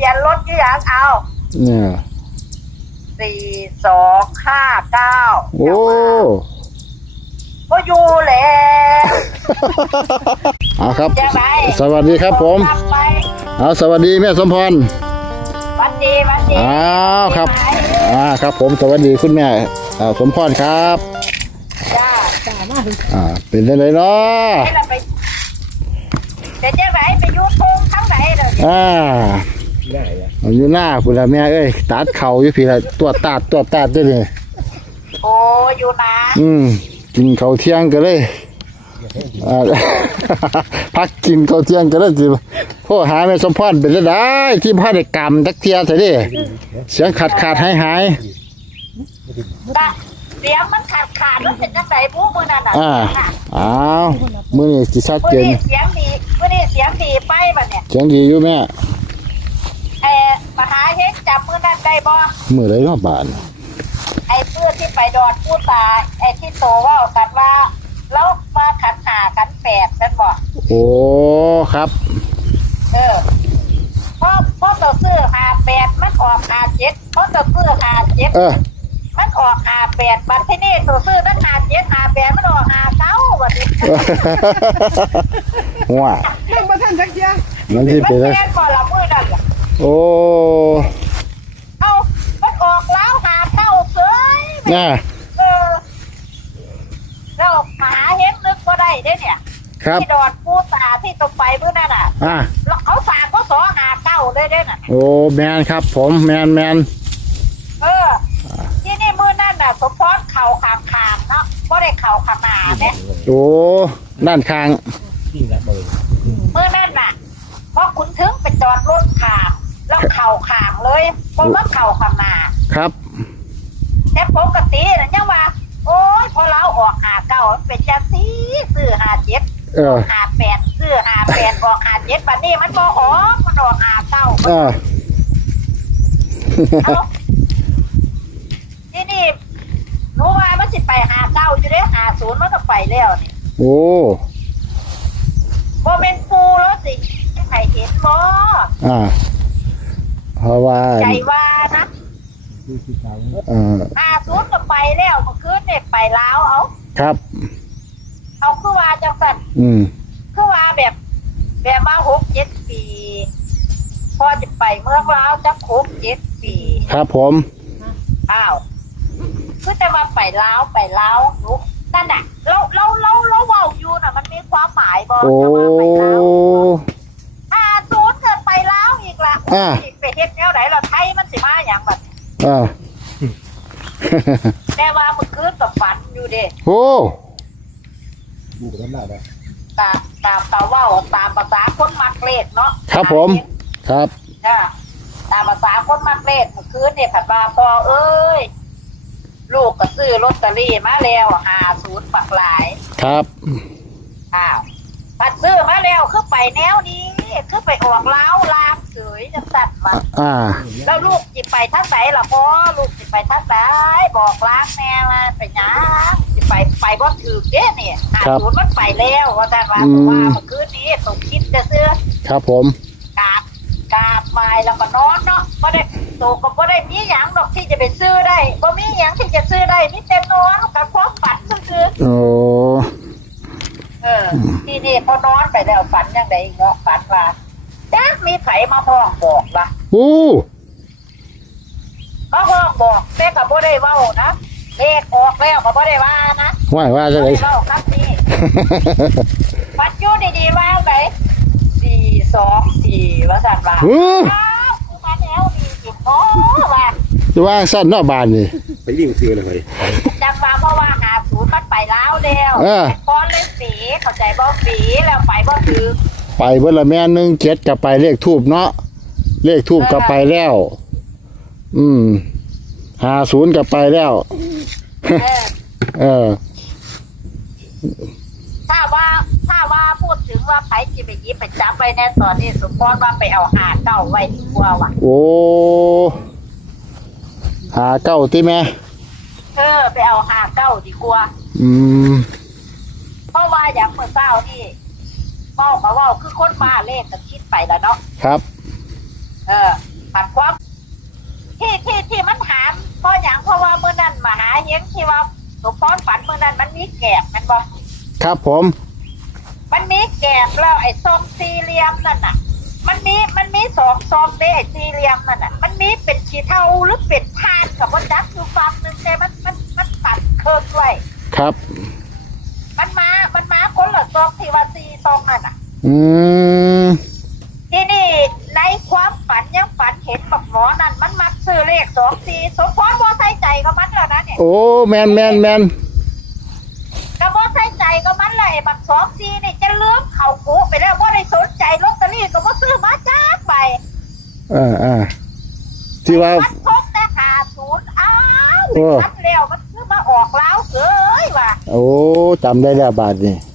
บียนรถยี่หยังเอาเนี่ยสี่สองห้าเก้าโอ้ก็อยู่แล้วเอาครับ จะไหนสวัสดีครับผมทำไปเอาสวัสดีแม่สมพรวันดีวันดี อ้าวครับอ่าครับผมสวัสดีคุณแม่อ่าสมพรครับจ้าอ่าเป็นได้เลยเนาะให้เราไปเดี๋ยวจะไหนไปอยูทูบทั้งไหนเลย อ่า เอาอยู่หน้าพุ่นละแม่เอ้ยตัดเข่าอยู่พี่ละตัวตาดตัวตาดด้วยนี่โอ้อยู่นะอืมกินข้าวเที่ยงกันเลยอ่า พักกินข้าวเที่ยงกันเลยสิโทรหาแม่สมพรเป็นได้ได้ ที่พ่อได้กรรมตักเทียใส่ดิเสียงขาดขาดหายหายกะเสียงมันขาดขาดแล้วเป็นจังไดบู๊มือนั่นน่ะอ่าอ้าวมือนี่สิชัดมือเจนนี่เสียงดีมือนี่เสียงดีไปบัดเนี่ยเสียงดีอยู่แม่เออมหา เฮงจับมือนั่นได้บ่มือไรเนาะบานไอ้เพื่อนที่ไปดอดผู้ตายไอ้ที่โตว่ากันว่าแล้วมาขันหาขันแปดนั่นบอกโอ้ครับ เออเพราะเพราะตัวซื้อหาแปดมันออกหาเจ็ดเพราะตัวซื้อหาเจ็ดเออมันออกหาแปดบัดที่นี่ตัวซื้อตั้งหาเจ็ดหาแปดมันออกหาเก้าบัดนี้ว่าเรื่องประทันจักเทียมันที่มันเป็นแม่นบ่ละมือนั่นล่ะโอ้ เอามันออกแล้วหาเก้าเส ยน่าเออแล้วมหาเฮงนึกก็ได้เด้เนี่ยครับ ที่ดอดผู้ตาที่ตรงไปเมื่อนั่นอะอ่า แล้วเขาฝากก็สอหาเก้าเลยเด้น่ะ โอ้แมนครับผมแมนแมนเออ ที่นี่มือนั่นน่ะสมพรเข่าขางขางๆเนาะก็ได้เข่าขางหนาเนี่ยโอ้ด้านข้างมือนั่นน่ะพอคุณถึงไปจอดรถขางแล้วเข่าขางเลยเพราะว่าเข่าขางหนา ครับ แต่ปกติน่ะยังว่า โอ้ยพอเราออกหาเก้ามันเป็นจังสีซื้อหาเจ็ดเออ หาแปดซื้อหาแปดออกหาเจ็ดบัดนี้มันก็ออกมันออกหาเก้าเออ เอาที่นี่รู้ว่ามันสิไปหาเก้าอยู่เด้หาศูนย์มันก็ไปแล้วนี่โอ้พอเป็นปูแล้วสิใครเห็นบ่อ่า เพราะว่าใจว่านะ เออหา ศูนย์ก็ไปแล้วเมื่อคืนเนี่ยไปลาวเอา ครับ เอาคือว่าจังสันอืม คือว่าแบบ แบบมาหกเจ็ดปีพอจะไปเมืองลาวจะหกเจ็ดปีครับผม อ้าวคือแต่ว่าไปลาวไปลาวนุกนั่นน่ะเราเราเราเราเว้าอยู่น่ะ มันมีความหมายบ่โอ้ จะว่าไปลาวอ่าศูนย์เกิดไปลาวอีกละอ่า อีกไปเฮ็ดแนวไหนเราไทยมันสิมาอย่างแบบ อ่า แต่ว่าเมื่อคืนกับฝันอยู่เด้โอ้ตามตามตาเว่าตามภาษาคนมักเลขเนาะครับผม ครับจ้ะตามภาษาคนมักเลขเมื่อคืนเนี่ยผัดมาพอเอ้ย ลูกก็ซื้อลอตเตอรี่มาแล้วหาศูนย์ปักหลาย ครับอ้าวผัดซื้อมาแล้วคือไปแนวนี้คือไปออกล้าวลางเส ยจังสัตว์มาอ่า แล้วลูกจิไปทางไหนล่ะพ่อลูกจิไปทางไหนบอกล้างแม่ว่าไปหยังจิไปไปบ่ถือเด้เนี่ยหาครับศูนย์มันไปแล้วว่าแต่ว่าอืมเพราะว่าเมื่อคืนนี้ตกคิดจะซื้อครับผมกราบกราบไม้แล้วก็นอนเนาะก็ได้โตก็บ่ได้มีหยังดอกที่จะไปซื้อได้บ่มีหยังที่จะซื้อได้มีแต่นอนกับความฝันซื่อโอ้ๆเออที่นี่พอนอนไปแล้วฝันยังไงเงาะฝันว่า จ้ามีไผมาห้องบอกล่ะอู้มาห้องบอกแต่ก็บ่ได้เว้านะเลขออกแล้วก็บ่ได้ว่านะว่าว่าจะบ่ไรได้เว้าครับนี่ฝันอยู่ดีๆว่าไงสี่สองสี่ว่าสั่นว่าหืออ้าวคือมาแนวดีจิโอ้ว่าจะว่าสั้นเนอกบานนี่ ไปยิ่งซื้อเลยจังว่าเพราะว่าหาศูนย์มันไปแล้วแล้วเออพอเล่นสีเข้าใจบ่สีแล้วไปบ่ถือ ไปเบิ่ละแม่หนึ่งเจ็ดกับไปเลขทูบเนาะเลขทูบกับไปแล้ว อืมหาศูนย์กับไปแล้ว เออเออถ้าว่าถ้าว่าพูดถึงว่าไผสิไปหยิบไปจับไปแน่ตอนนี้สมพรว่าไปเอาหาเก้าไว้ดีกว่าว่ะโอ้หาเก้าที่แม่เออไปเอาหาเก้าดีกว่า อืม เพราะว่าอย่างเมื่อเช้านี่ เมาก็เว่าคือคนมาเลขก็คิดไปแล้วเนาะครับ เออปัดความที่ที่ที่มันถามเพราะอย่างเพราะว่ามื่อนั้นมาหาเฮงที่ว่าสมพรฝันมื่อนั้นมันมีแกบแมันบอกครับผม มันมีแกบแล้วไอ้ซองสี่เหลี่ยมนั่นน่ะ มันมีมันมีสองซองเด้ไอ้สี่เหลี่ยมนั่นน่ะ มันมีเป็นขีเทาหรือเป็นทานกับว่าจักอยู่ฝั่งหนึ่งแต่มันมันมันตัดเคิร์ฟไว้ ครับ มันมา มันมาคนละซองที่ว่าสี่ซ องนั่นน่ะ อืมที่นี่ในความฝันยังฝันเห็นบักหมอนั่นมันมักซื้อเลขสองสี่สมพรว่าใส่ใจก็มันแล้วนะเนี่ยโอ้แมนแมนแมนก็บ่ใส่ใจก็มันเลยบักสองสี่นี่จะเลื่อมเข่ากูไปแล้วว่าได้สนใจลอตเตอรี่ก็บ่ซื้อมาจ้าไปอ่าอ่าที่ว่า มันพกแต่หาศูนย์อ้าวโอ้ มันแล้วมันซื้อมาออกแล้วเอ้ยว่ะโอ้จำได้แล้วบาทนี่เ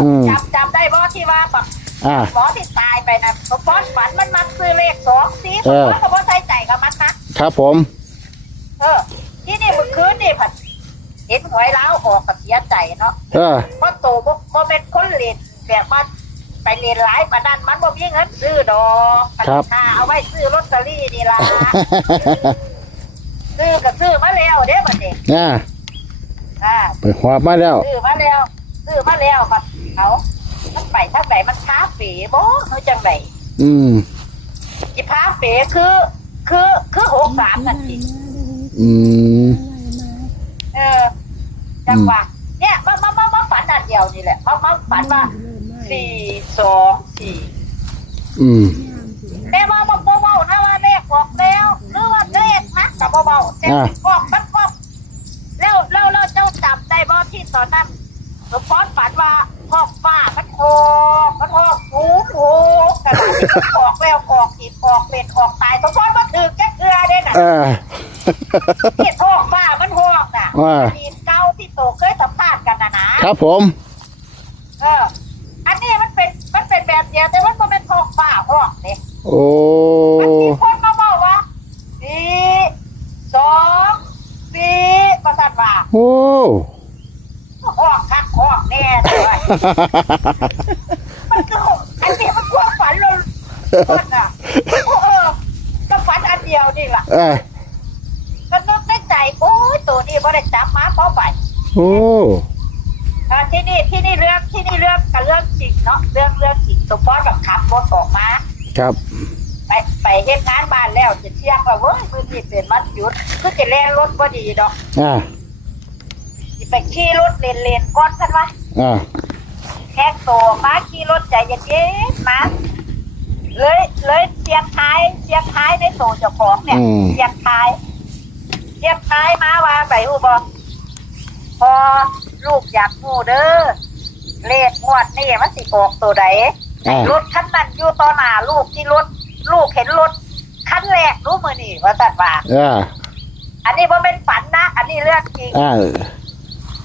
อออมจำจำได้บ่ที่ว่าบักอ่า หมอที่ตายไปนะสมพรฝันมันมักซื้อเลขสองสี่สเอมอพรก็บ่ใส่ใจกับมันนะครับผม เออ ที่นี่เมื่อคืนนี่ผัดเห็นหวยล้าวออกกับเสียใจเนาะเออ เพราะโตบ่บ่เป็นคนเล่นแบบว่าไปเล่นหลายปานนั้นมันบ่มีเงินซื้อดอกปัญหาเอาไว้ซื้อลอตเตอรี่นี่ล่ะซื้อก็ซื้อมาแล้วเด้บัดนี้อ่าอ่า ไปหอบมาแล้ว ซื้อมาแล้ว ซื้อมาแล้วบัด เขามันไปทางไหนมันค้าเป๋บ่เฮาจังไดอืมสิพาเป๋คือ คือคือ63นั่นสิอืมเออจังหวะเนี่ยมามามามาฝันอันเดียวนี่แหละมามาฝันว่าสี่สองสี่อืมแต่ว่าบอกเบาๆนะว่าเลขออกแล้วหรือว่าเลขนะแต่เบาๆแต่อ่าออกมันก็แล้วแล้วแล้วเจ้าจำได้บ่ที่ตอนนั้นสมพรฝันว่า พ่อป้ามันโคกมันหอกหูโหกระดาษที่มันออกแล้วออกอีกออกเป็นออกตายสมพรมาถือแค่เกลือเด้น่ะเออที่พ่อป้ามันหอกน่ะว่าอดีตเก่าที่โตเคยสัมภาษณ์กันนะนะครับผม เออ อันนี้มันเป็นมันเป็นแบบเดียวแต่ว่ามันเป็นพ่อป้าหอกเนี่ยโอ้ มันมีคนมาบอกว่าสี่สองสี่ประสาทว่าโอ้ห อกคักหอกแน่เลยมันคืออันนี้มันความฝันเราคนอะเออก็ฝันอันเดียวนี่แหละเออก็นึกในใจโอ้ยตัวนี้ไม่ได้จับมาเพราะไปโอ้อ่าที่นี่ที่นี่เรื่องที่นี่เรื่องกับเรื่องจริงเนาะเรื่องเรื่องจริงสมพรกับขับรถออกมา ครับ ไปไปเฮ็ดงานบ้านแล้วจะเที่ยงแล้วเว้ยมื้อนี้เป็นวันหยุดคือจะแล่นรถบ่ดีดอกอ่า สิไปขี่รถเลนเลนๆก่อนซั่นวะอ่าแท็กโตมาขี่รถใจเย็นๆมาเลยเลยเสียงท้ายเสียงท้ายในโตเจ้าของเนี่ยอืมเสียงท้ายเสียงท้ายมาว่าไปฮู้บ่พอลูกอยากฮู้เด้อเลขงวดนี่มันสิออกตัวใดอ่ารถคันนั้นอยู่ต่อหน้าลูกที่รถลูกเห็นรถคันแรกรู้มือนี่ว่าสัตว์ว่าอ่าอันนี้ว่าเป็นฝันนะ อันนี้เรื่องจริงอ่า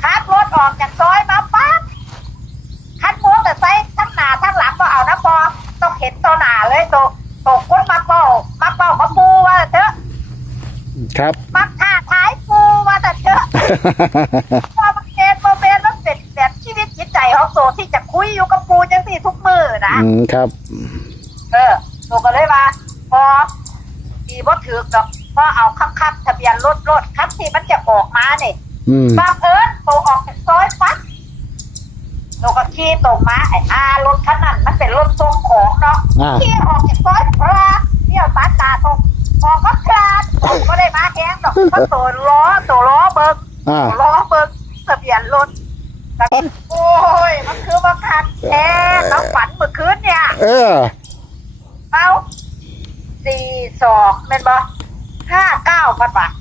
ขับรถออกจากซอยมาปั๊บคันมัวแต่ไซค์ทั้งหน้าทั้งหลังก็เอานะพอต้องเห็นต่อหน้าเลยตกตกคนมาเป้ามาเป้ามาปูว่าเถอะครับมักท่าท้ายปูว่าแต่เถอะพอมันเกณฑ์โมเมนต์มันเป็นแบบชีวิตจิตใจของโซที่จะคุยอยู่กับปูจังสี่ทุกมือนะอืมครับ เออหนูก็เลยว่าพอดีบ่ถือกดอกพอเอาคับคับทะเบียนรถรถคับที่มันจะออกมาเนี่ย อืม บังเอิญตัวออกจากซอยปั๊บหนูก็ขี่ตรงมาไอ้อารถคันนั้นมันเป็นรถส่งของเนาะอ่า ขี่ออกจากซอยพลาเที่ยวตัดตาตรงพอก็คลาดผมก็ได้มาแห้งดอกเพราะตัวล้อตัวล้อเบิกอ่า ตัวล้อเบิกทะเบียนรถแต่โอ้ยมันคือว่าคันแท้น้องฝันเมื่อคืนเนี่ยเออ เอาสี่สองเป็นบ่ห้าเก้าพันบาท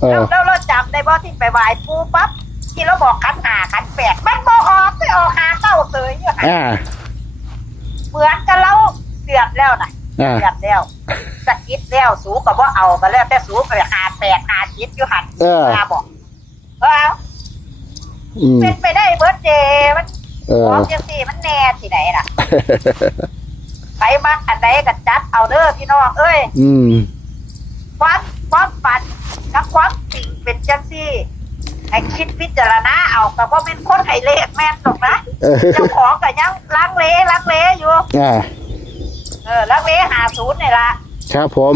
เอแล้วอแล้วเราจำได้บ่ที่ไปไหว้ปูปั๊บที่เราบอกขันหาขันแปดมันบ่ออกไม่ออกหาเก้าเสยอยู่หันอ่า เหมือนกันเราเดือดแล้วนะอ่า เดือดแล้วสะกิดแล้วสูกับว่าเอากันแล้วแต่สูไปหาแปดหาจิตอยู่หันเออ มาบอกเอออืมเป็นไปได้เบิร์ดเดย์มันเอขอองจังสี่มันแน่ที่ไหนล่ะใครมักอันใดก็จัดเอาเด้อพี่น้องเอ้ย อืม ความความฝัน กับความจริงเป็นจังซี่ให้คิดพิจารณาเอากับว่าเป็นคนไห้เลขแม่นตกนะเออ เจ้าของก็ยังลังเลลังเลอยู่ อ่า เออลังเลหาศูนย์นี่ละครับผม